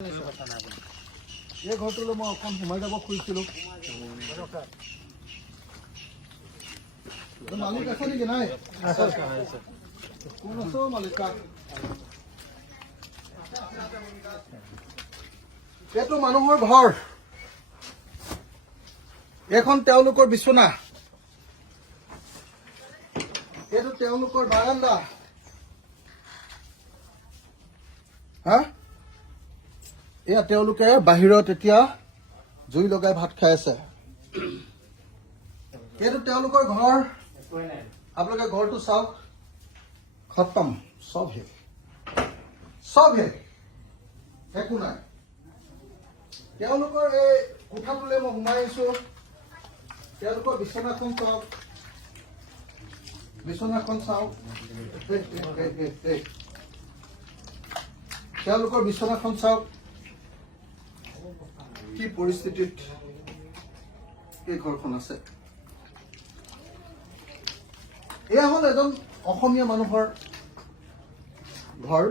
এই ঘৰটোলৈ মই অকণ সোমাই যাব খুজিছিলোঁ। মালিক আছে নেকি? নাই কোন আছ মালিক? এইটো মানুহৰ ঘৰ, এইখন তেওঁলোকৰ বিচনা, এইটো তেওঁলোকৰ বাৰান্দা। হা, এয়া তেওঁলোকে বাহিৰত এতিয়া জুই লগাই ভাত খাই আছে। এইটো তেওঁলোকৰ ঘৰ। আপোনালোকে ঘৰটো চাওক, খতম, চব শেষ, চব শেষ, একো নাই। তেওঁলোকৰ এই কোঠাটোলৈ মই সোমাই আহিছো। তেওঁলোকৰ বিচনাখন চাওক, বিচনাখন চাওক, তেওঁলোকৰ বিচনাখন চাওক, কি পৰিস্থিতিত এই ঘৰখন আছে। এয়া হ'ল এজন অসমীয়া মানুহৰ ঘৰ।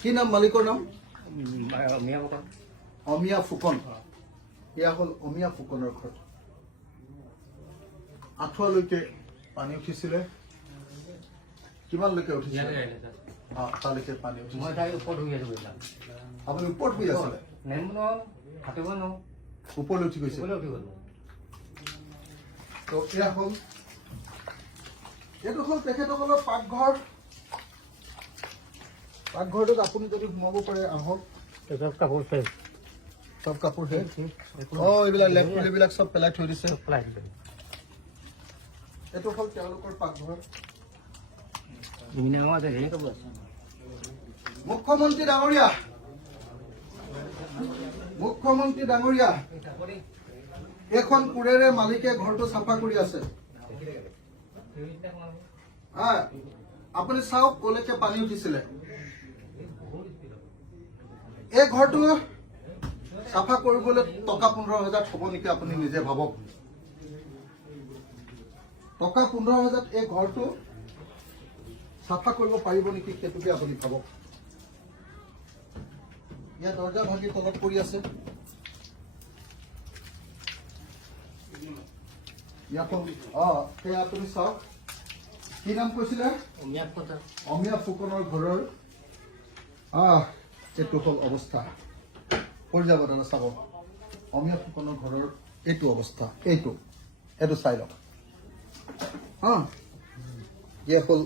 কি নাম মালিকৰ নাম? অমিয়া ফুকন। এয়া হ'ল অমিয়া ফুকনৰ ঘৰ। আঁঠুৱালৈকে পানী উঠিছিলে। কিমানলৈকে উঠিছিলে? তালৈকে পানী উঠিছিলে। আপুনি ওপৰত শুই আছিলে? ওপৰলৈ উঠি গৈছে। এয়া হ'ল, এইটো হ'ল তেখেতসকলৰ পাকঘৰ। পাকঘৰটোত আপুনি যদি সোমাব পাৰে আহক। চব কাপোৰ শেষ, চব কাপোৰ শেষ। এইবিলাক লেপটপ এইবিলাক চব পেলাই থৈ দিছে। এইটো হ'ল তেওঁলোকৰ পাকঘৰ। মুখ্যমন্ত্ৰী ডাঙৰীয়া, মুখ্যমন্ত্ৰী ডাঙৰীয়া, এইখন কোৰেৰে মালিকে ঘৰটো চাফা কৰি আছে। আপুনি চাওক কলৈকে পানী উঠিছিলে। এই ঘৰটো চাফা কৰিবলৈ টকা 15,000 হ'ব নেকি? আপুনি নিজে ভাবক। টকা 15,000 এই ঘৰটো চাফা কৰিব পাৰিব নেকি? সেইটোকে আপুনি ভাবক। ইয়াত দৰ্জা ভাঙি তলত পৰি আছে। সেয়া আপুনি চাওক, কি নাম কৈছিলে? অমিয়া ফুকনৰ ঘৰৰ এইটো হ'ল অৱস্থা। পৰি যাব দাদা, চাব। অমিয়া ফুকনৰ ঘৰৰ এইটো অৱস্থা, এইটো চাই লওক। ইয়ে হ'ল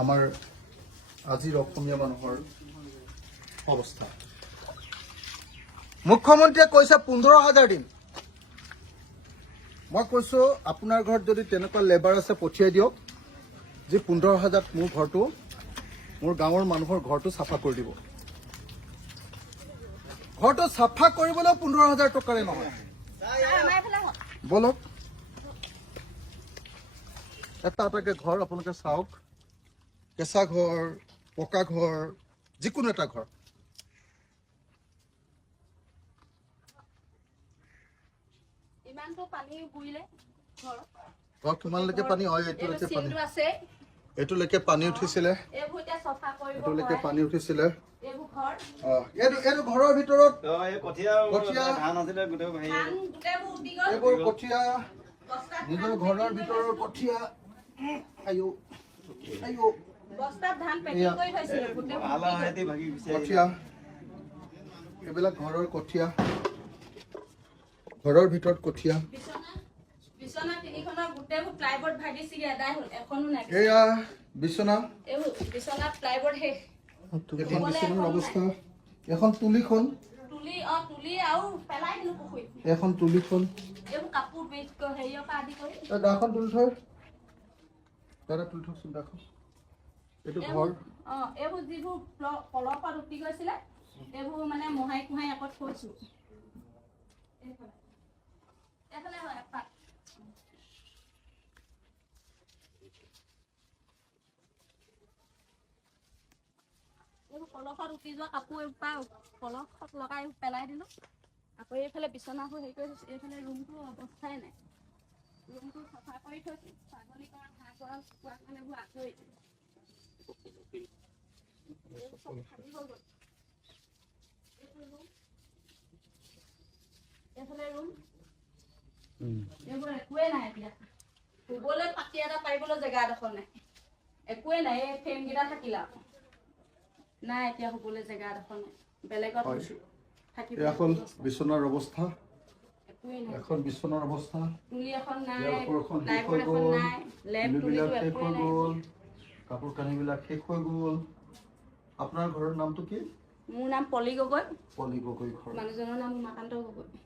আমাৰ আজিৰ অসমীয়া মানুহৰ অৱস্থা। মুখ্যমন্ত্ৰীয়ে কৈছে 15,000 দিম। মই কৈছো আপোনাৰ ঘৰত যদি তেনেকুৱা লেবাৰ আছে পঠিয়াই দিয়ক, যে 15,000 মোৰ ঘৰটো, মোৰ গাঁৱৰ মানুহৰ ঘৰটো চাফা কৰি দিব। ঘৰটো চাফা কৰিবলৈ 15,000 টকাৰে নহয়। বলক, এটা এটাকে ঘৰ আপোনালোকে চাওক। কেঁচা ঘৰ, পকা ঘৰ, যিকোনো এটা ঘৰ। কিমানলৈকে পানী? এইটোলৈকে পানী উঠিছিলে, এইটোলৈকে পানী উঠিছিলে। এইটো ঘৰৰ ভিতৰত এইবোৰ কঠীয়া, নিজৰ ঘৰৰ ভিতৰৰ কঠীয়া। কঠীয়া, এইবিলাক ঘৰৰ কঠীয়া, ঘৰৰ ভিতৰত কঠীয়া। এয়া বিচনা, এখন বিচনাৰ অৱস্থা। এখন তুলিখন, এখন তুলিখন, দাখন তুলি থৈ, দাদা তুলি থওকচোন দাখন। এইটো ঘৰ। এইবোৰ যিবোৰ কলৰ পৰা উঠি গৈছিলে, এইবোৰ মানে মহাই কুহাই আগত থৈছো। কলহত উঠি যোৱা কাপোৰ কলহত লগাই পেলাই দিলো। আকৌ এইফালে বিচনাবোৰ হেৰি কৰি থৈছো। এইফালে ৰুমটো অৱস্থাই নাই। ৰুমটো চাফা কৰি থৈছো। ছাগলী গঁৰাল, হাঁহ গঁৰাল, কুকুৰা গঁৰাল এইবোৰ আঁতৰি চব খালী হৈ গ'ল। এইফালে ৰুম এইবোৰ একোৱে নাই এতিয়া শুবলৈ পাতি এটা পাৰিবলৈ জেগা এডোখৰ নাই একোৱে নাই এই ফ্ৰেমকেইটা থাকিলা নাই এতিয়া শুবলৈ জেগা এডোখৰ নাই বেলেগত থাকিব এয়া হ'ল বিচনাৰ অৱস্থা একোৱে নাই এখন বিচনাৰ অৱস্থা তুলি এখন নাই ইয়াৰ ওপৰখন শেষ লাইট হৈ এখন গ'ল নাই লেপ তুলিবিলাক তুলিটো শেষ একোৱে হৈ নাই গ'ল কাপোৰ কানিবিলাক শেষ হৈ গ'ল আপোনাৰ ঘৰৰ নামটো কি মোৰ নাম পলি গগৈ পলি গগৈ ঘৰ মানুহজনৰ নাম উমাকান্ত গগৈ